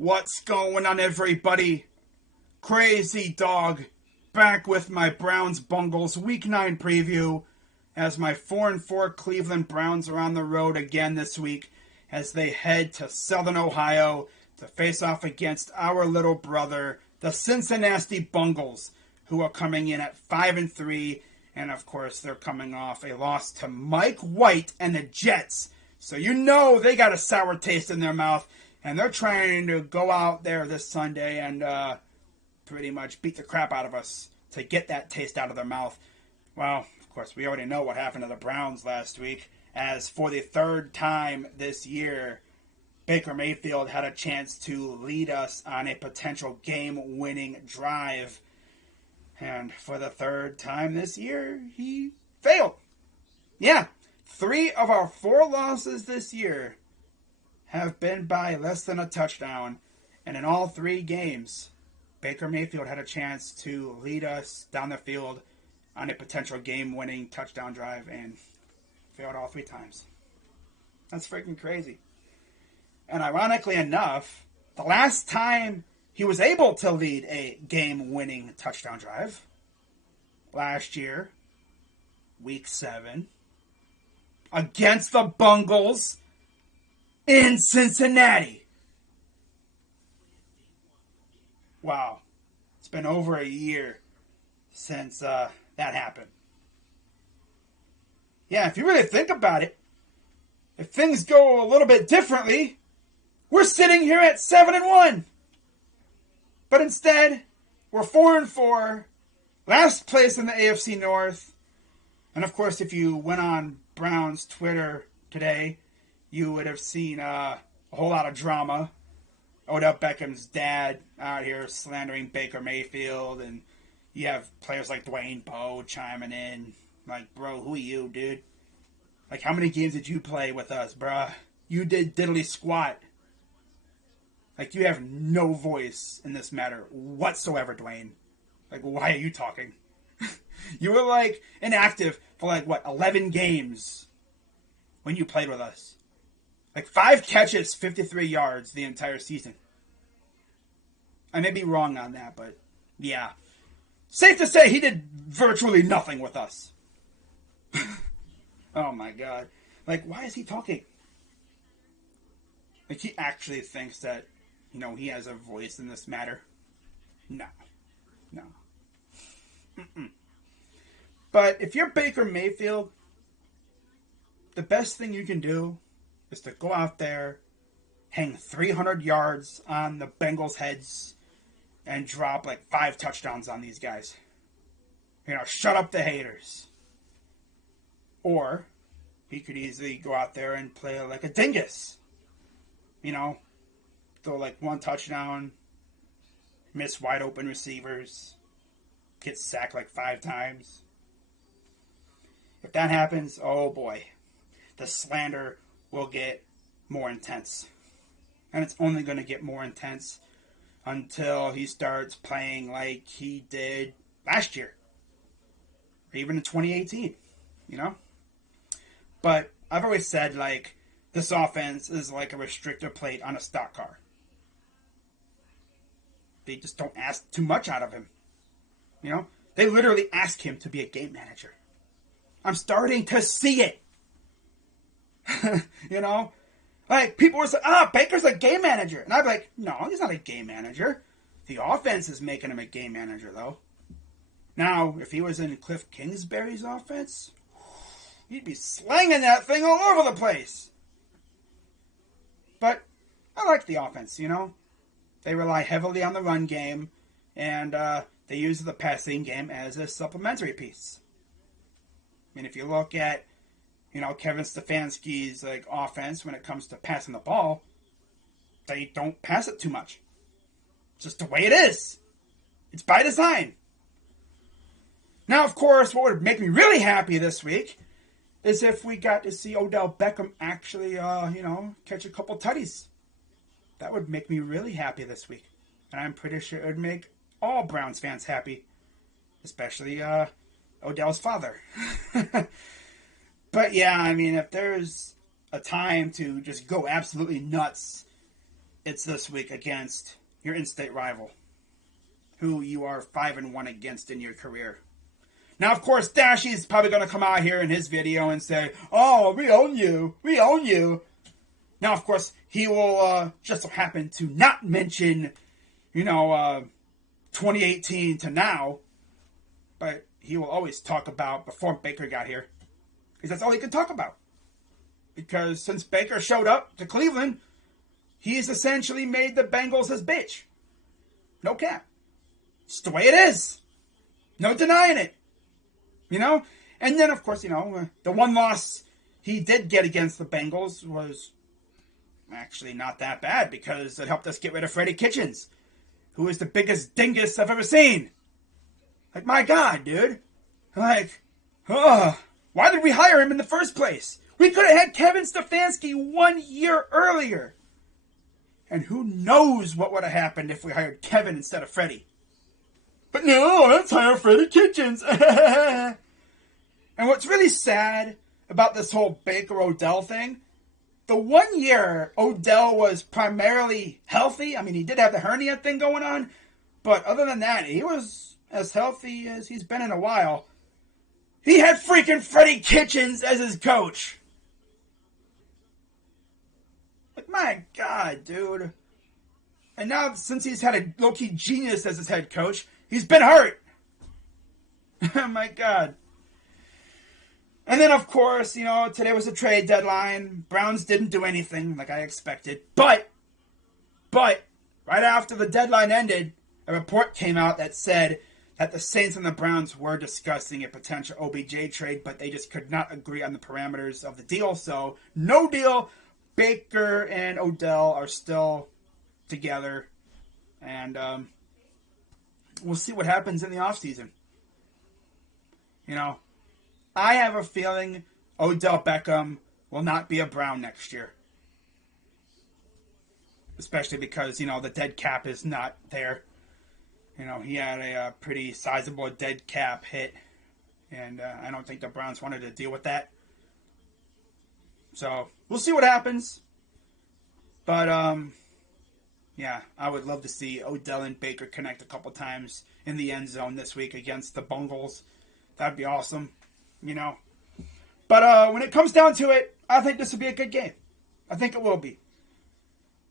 What's going on, everybody? Crazy Dog back with my Browns Bengals Week 9 preview as my 4-4 Cleveland Browns are on the road again this week as they head to Southern Ohio to face off against our little brother, the Cincinnati Bengals, who are coming in at 5-3, and of course they're coming off a loss to Mike White and the Jets. So you know they got a sour taste in their mouth. And they're trying to go out there this Sunday and pretty much beat the crap out of us to get that taste out of their mouth. Well, of course, we already know what happened to the Browns last week, as for the third time this year, Baker Mayfield had a chance to lead us on a potential game-winning drive. And for the third time this year, he failed. Yeah, 3 of our 4 losses this year have been by less than a touchdown, and in all 3 games, Baker Mayfield had a chance to lead us down the field on a potential game-winning touchdown drive and failed all 3 times. That's freaking crazy. And ironically enough, the last time he was able to lead a game-winning touchdown drive, last year, Week 7, against the Bengals, in Cincinnati. Wow. It's been over a year since that happened. Yeah, if you really think about it, if things go a little bit differently, we're sitting here at 7-1. But instead, we're 4-4, last place in the AFC North. And of course, if you went on Brown's Twitter today, you would have seen a whole lot of drama. Odell Beckham's dad out here slandering Baker Mayfield, and you have players like Dwayne Bowe chiming in. Like, bro, who are you, dude? Like, how many games did you play with us, bruh? You did diddly squat. Like, you have no voice in this matter whatsoever, Dwayne. Like, why are you talking? You were, like, inactive for, 11 games when you played with us. 5 catches, 53 yards the entire season. I may be wrong on that, but yeah. Safe to say he did virtually nothing with us. Oh my god. Why is he talking? He actually thinks that, he has a voice in this matter. No. Mm-mm. But if you're Baker Mayfield, the best thing you can do is to go out there, hang 300 yards on the Bengals' heads, and drop 5 touchdowns on these guys. Shut up the haters. Or he could easily go out there and play like a dingus. Throw 1 touchdown, miss wide open receivers, get sacked 5 times. If that happens, oh boy, the slander will get more intense. And it's only going to get more intense until he starts playing like he did last year. Or even in 2018, But I've always said, this offense is like a restrictor plate on a stock car. They just don't ask too much out of him. They literally ask him to be a game manager. I'm starting to see it. People were saying, Baker's a game manager. And I'd be like, no, he's not a game manager. The offense is making him a game manager, though. Now, if he was in Cliff Kingsbury's offense, he'd be slanging that thing all over the place. But I like the offense, They rely heavily on the run game, and they use the passing game as a supplementary piece. If you look at Kevin Stefanski's offense when it comes to passing the ball, they don't pass it too much. It's just the way it is. It's by design. Now, of course, what would make me really happy this week is if we got to see Odell Beckham actually, catch a couple tutties. That would make me really happy this week. And I'm pretty sure it would make all Browns fans happy. Especially Odell's father. But yeah, if there's a time to just go absolutely nuts it's this week against your in-state rival, who you are 5-1 against in your career. Now, of course, Dashy's probably going to come out here in his video and say, "Oh, we own you. We own you." Now, of course, he will just so happen to not mention, 2018 to now, but he will always talk about before Baker got here, because that's all he can talk about. Because since Baker showed up to Cleveland, he's essentially made the Bengals his bitch. No cap. It's the way it is. No denying it. And then, of course, the one loss he did get against the Bengals was actually not that bad, because it helped us get rid of Freddie Kitchens, who is the biggest dingus I've ever seen. Like, my God, dude. Like, why did we hire him in the first place? We could have had Kevin Stefanski 1 year earlier. And who knows what would have happened if we hired Kevin instead of Freddie. But no, let's hire Freddie Kitchens. And what's really sad about this whole Baker-Odell thing, the 1 year Odell was primarily healthy. I mean, he did have the hernia thing going on. But other than that, he was as healthy as he's been in a while. He had freaking Freddie Kitchens as his coach. Like, my God, dude. And now, since he's had a low-key genius as his head coach, he's been hurt. Oh, my God. And then, of course, today was a trade deadline. Browns didn't do anything like I expected. But, right after the deadline ended, a report came out that said that the Saints and the Browns were discussing a potential OBJ trade, but they just could not agree on the parameters of the deal. So, no deal. Baker and Odell are still together. And we'll see what happens in the offseason. I have a feeling Odell Beckham will not be a Brown next year. Especially because, the dead cap is not there. He had a pretty sizable dead cap hit. And I don't think the Browns wanted to deal with that. So, we'll see what happens. But, yeah, I would love to see Odell and Baker connect a couple times in the end zone this week against the Bengals. That'd be awesome. But when it comes down to it, I think this will be a good game. I think it will be.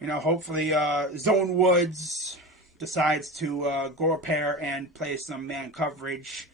Hopefully Zone Woods decides to go repair and play some man coverage.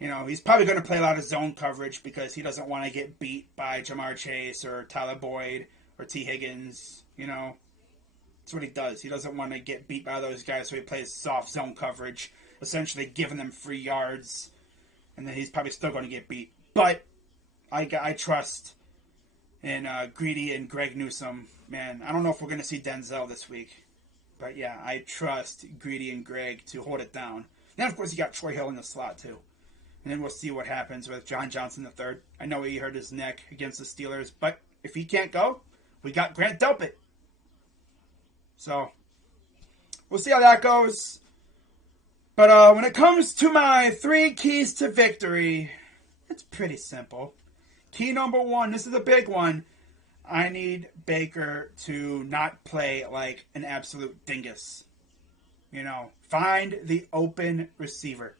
He's probably going to play a lot of zone coverage because he doesn't want to get beat by Jamar Chase or Tyler Boyd or T. Higgins. That's what he does. He doesn't want to get beat by those guys, so he plays soft zone coverage, essentially giving them free yards. And then he's probably still going to get beat. But I trust in Greedy and Greg Newsome. Man, I don't know if we're going to see Denzel this week. But yeah, I trust Greedy and Greg to hold it down. Then, of course, you got Troy Hill in the slot, too. And then we'll see what happens with John Johnson III. I know he hurt his neck against the Steelers. But if he can't go, we got Grant Delpit. So, we'll see how that goes. But when it comes to my 3 keys to victory, it's pretty simple. Key number 1, this is a big one. I need Baker to not play like an absolute dingus. Find the open receiver.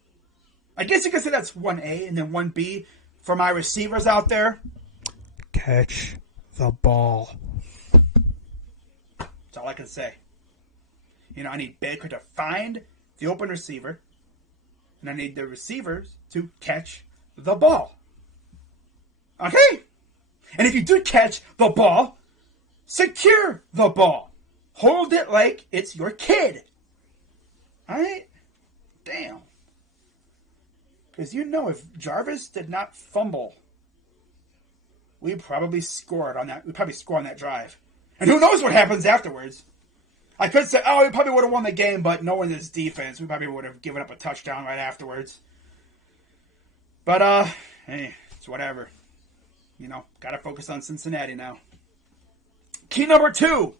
I guess you could say that's 1A, and then 1B for my receivers out there. Catch the ball. That's all I can say. I need Baker to find the open receiver, and I need the receivers to catch the ball. Okay? And if you do catch the ball, secure the ball. Hold it like it's your kid. Alright? Damn. Because if Jarvis did not fumble, we probably scored on that. We probably score on that drive. And who knows what happens afterwards. I could say, we probably would have won the game, but knowing this defense, we probably would have given up a touchdown right afterwards. But, hey, it's whatever. Got to focus on Cincinnati now. Key number 2.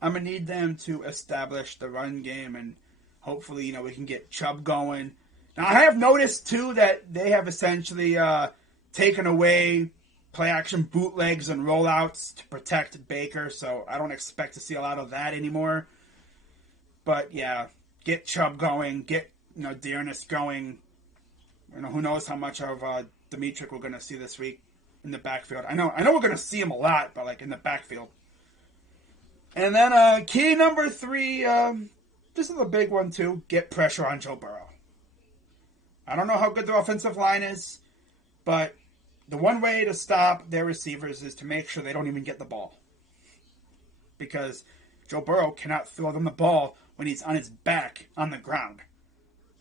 I'm going to need them to establish the run game, and hopefully, we can get Chubb going. Now, I have noticed, too, that they have essentially taken away play action bootlegs and rollouts to protect Baker, so I don't expect to see a lot of that anymore. But yeah, get Chubb going, get Dearness going. Who knows how much of Dimitri we're going to see this week in the backfield. I know we're going to see him a lot, but like in the backfield. And then key number 3, this is a big one too, get pressure on Joe Burrow. I don't know how good the offensive line is, but the one way to stop their receivers is to make sure they don't even get the ball. Because Joe Burrow cannot throw them the ball when he's on his back on the ground.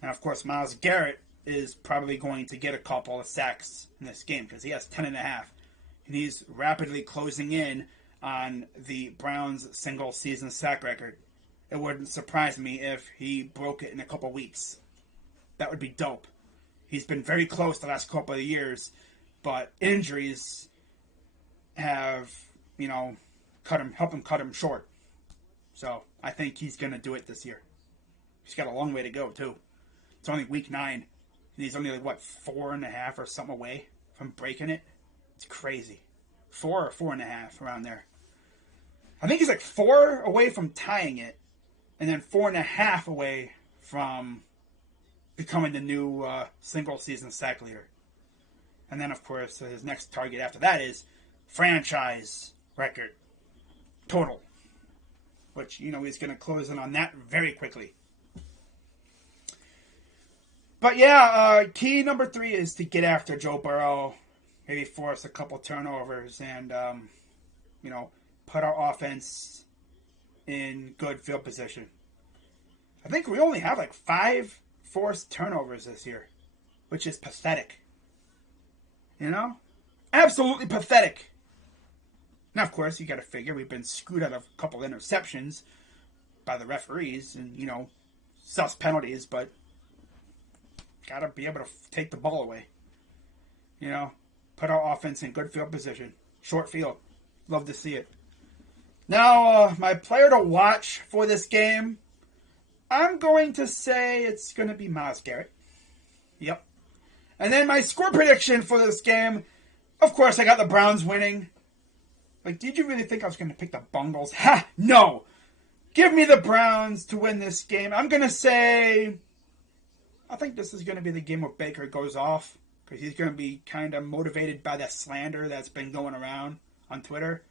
And of course, Myles Garrett is probably going to get a couple of sacks in this game because he has 10.5. And he's rapidly closing in on the Browns' single-season sack record. It wouldn't surprise me if he broke it in a couple weeks. That would be dope. He's been very close the last couple of years, but injuries have, helped him cut him short. So I think he's going to do it this year. He's got a long way to go, too. It's only week 9. And he's only, 4.5 or something away from breaking it? It's crazy. 4 or 4.5 around there. I think he's 4 away from tying it, and then 4.5 away from becoming the new single-season sack leader. And then, of course, his next target after that is franchise record total, which, he's going to close in on that very quickly. But yeah, key number 3 is to get after Joe Burrow, maybe force a couple turnovers, and, put our offense in good field position. I think we only have 5 forced turnovers this year, which is pathetic. Absolutely pathetic. Now, of course, you got to figure we've been screwed out of a couple interceptions by the referees and, sus penalties, but got to be able to take the ball away. Put our offense in good field position. Short field. Love to see it. Now, my player to watch for this game, I'm going to say it's going to be Myles Garrett. Yep. And then my score prediction for this game, of course, I got the Browns winning. Did you really think I was going to pick the Bengals? Ha! No! Give me the Browns to win this game. I'm going to say, I think this is going to be the game where Baker goes off, because he's going to be kind of motivated by that slander that's been going around on Twitter.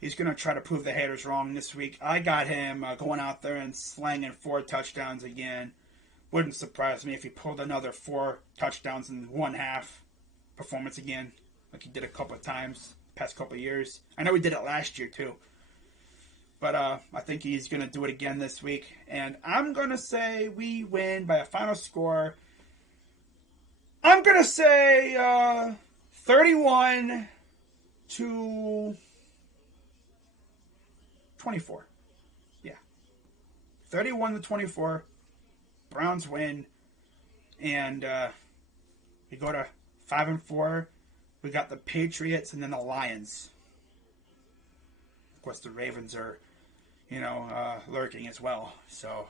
He's going to try to prove the haters wrong this week. I got him going out there and slanging 4 touchdowns again. Wouldn't surprise me if he pulled another 4 touchdowns in 1/2 performance again, like he did a couple of times past couple of years. I know he did it last year too. But I think he's going to do it again this week. And I'm going to say we win by a final score. I'm going to say 31-24. Yeah. 31-24. Browns win. And we go to 5-4. We got the Patriots and then the Lions. Of course, the Ravens are, lurking as well. So,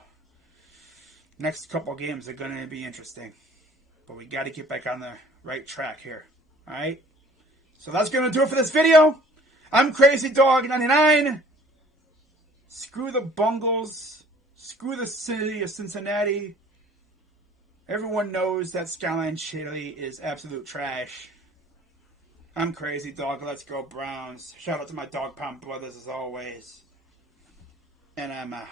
next couple games are going to be interesting. But we got to get back on the right track here. All right? So that's going to do it for this video. I'm Crazy Dog 99. Screw the Bengals. Screw the city of Cincinnati. Everyone knows that Skyline Chili is absolute trash. I'm Crazy Dog. Let's go Browns. Shout out to my Dog Pound brothers as always. And I'm out.